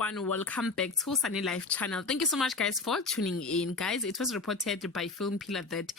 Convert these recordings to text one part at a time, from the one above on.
everyone, welcome back to Sunny Life channel. Thank you so much guys for tuning in. Guys, it was reported by Film Pillar that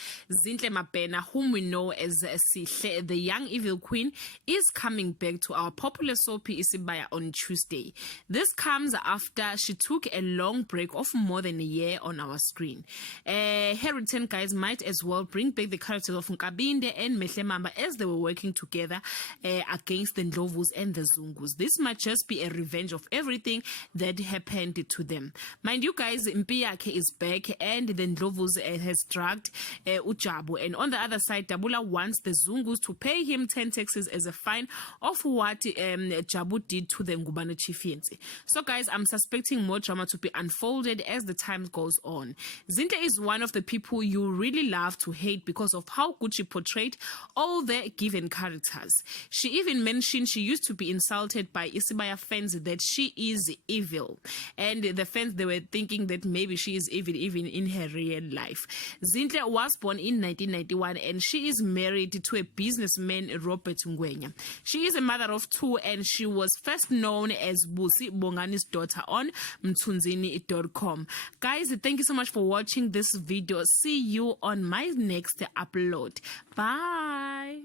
Zinhle Mabena, whom we know as Sihle, the young evil queen, is coming back to our popular soapy Isibaya on Tuesday. This comes after she took a long break of more than a year on our screen. Her return, guys, might as well bring back the characters of Nkabinde and Mehlemamba as they were working together against the Ndlovus and the Zungus. This might just be a revenge of everything that happened to them. Mind you guys, Mpiyake is back and the Ndlovus has dragged Ujabu, and on the other side Dabula wants the Zungus to pay him 10 taxes as a fine of what Jabu did to the Ngubane Chifienzi. So guys, I'm suspecting more drama to be unfolded as the time goes on. Zinhle is one of the people you really love to hate because of how good she portrayed all the given characters. She even mentioned she used to be insulted by Isibaya fans that she is evil, and the fans, they were thinking that maybe she is evil even in her real life. Zinhle was born in 1991 and she is married to a businessman, Robert Ngwenya. She is a mother of 2 and she was first known as Busi Bongani's daughter on mthunzini.com. Guys, thank you so much for watching this video. See you on my next upload. Bye.